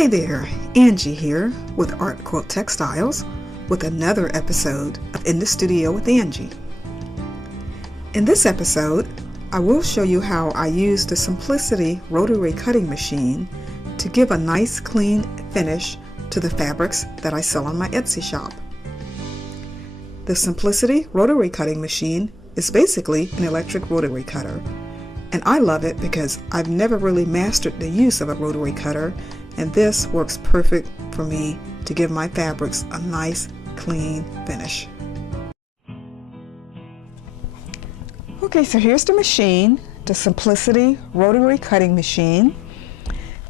Hi there, Angie here with Art Quilt Textiles with another episode of In the Studio with Angie. In this episode, I will show you how I use the Simplicity Rotary cutting machine to give a nice clean finish to the fabrics that I sell on my Etsy shop. The Simplicity Rotary cutting machine is basically an electric rotary cutter, and I love it because I've never really mastered the use of a rotary cutter, and this works perfect for me to give my fabrics a nice clean finish. Okay, so here's the machine, the Simplicity Rotary cutting machine,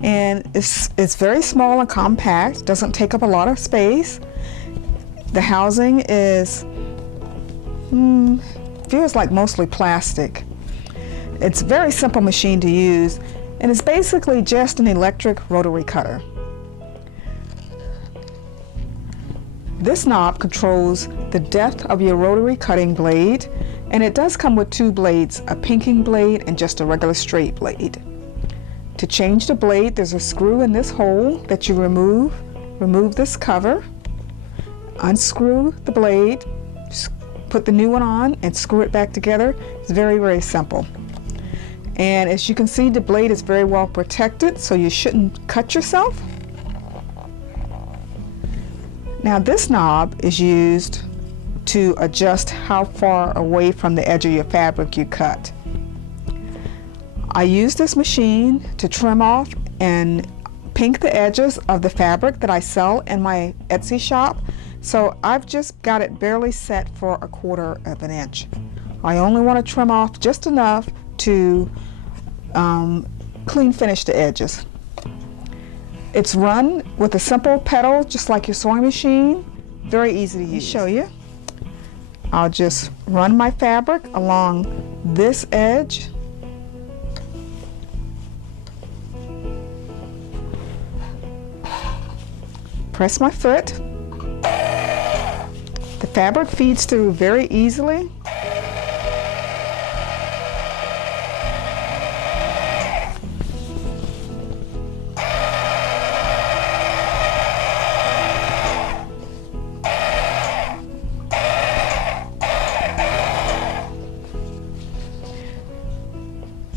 and it's very small and compact, doesn't take up a lot of space. The housing is feels like mostly plastic. It's a very simple machine to use, and it's basically just an electric rotary cutter. This knob controls the depth of your rotary cutting blade, and it does come with two blades, a pinking blade and just a regular straight blade. To change the blade, there's a screw in this hole that you remove. Remove this cover, unscrew the blade, put the new one on and screw it back together. It's very, very simple. And as you can see, the blade is very well protected, so you shouldn't cut yourself. Now this knob is used to adjust how far away from the edge of your fabric you cut. I use this machine to trim off and pink the edges of the fabric that I sell in my Etsy shop. So I've just got it barely set for 1/4 of an inch. I only want to trim off just enough to clean finish the edges. It's run with a simple pedal, just like your sewing machine. Very easy to use. Let me show you. I'll just run my fabric along this edge. Press my foot. The fabric feeds through very easily.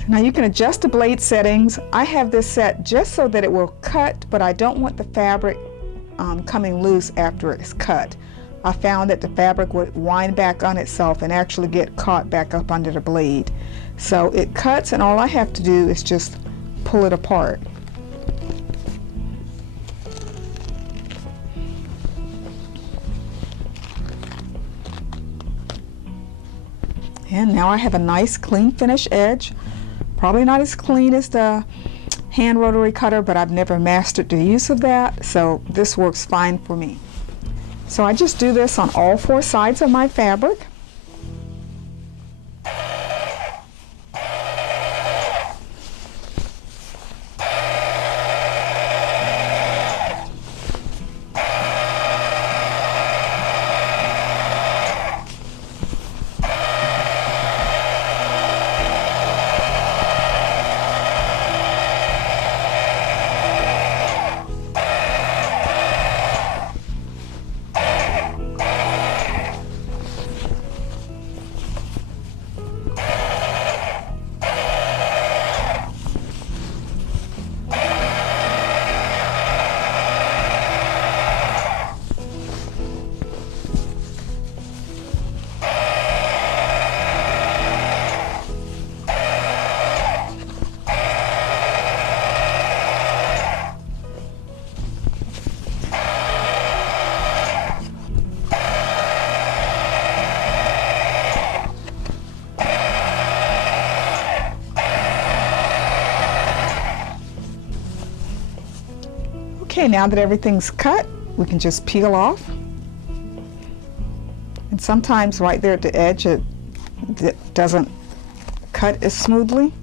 Now you can adjust the blade settings. I have this set just so that it will cut, but I don't want the fabric coming loose after it's cut. I found that the fabric would wind back on itself and actually get caught back up under the blade. So it cuts, and all I have to do is just pull it apart. And now I have a nice clean finish edge. Probably not as clean as the hand rotary cutter, but I've never mastered the use of that, so this works fine for me. So I just do this on all 4 sides of my fabric. Okay, now that everything's cut, we can just peel off. And sometimes right there at the edge it doesn't cut as smoothly.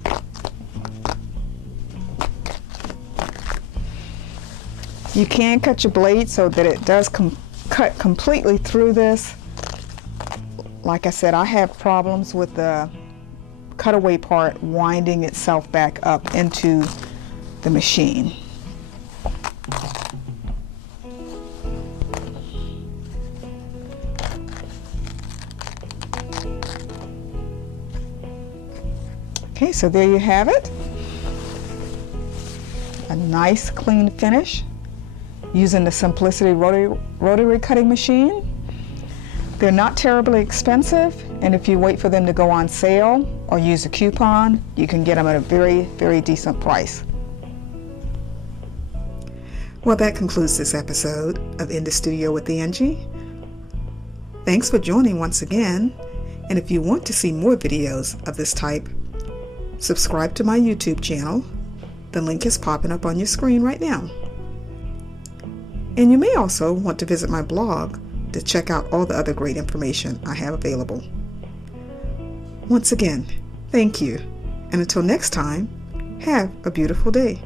You can cut your blade so that it does cut completely through this. Like I said, I have problems with the cutaway part winding itself back up into the machine. Okay, so there you have it. A nice clean finish using the Simplicity Rotary cutting machine. They're not terribly expensive, and if you wait for them to go on sale or use a coupon, you can get them at a very, very decent price. Well, that concludes this episode of In the Studio with Angie. Thanks for joining once again, and if you want to see more videos of this type, subscribe to my YouTube channel. The link is popping up on your screen right now. And you may also want to visit my blog to check out all the other great information I have available. Once again, thank you, and until next time, have a beautiful day.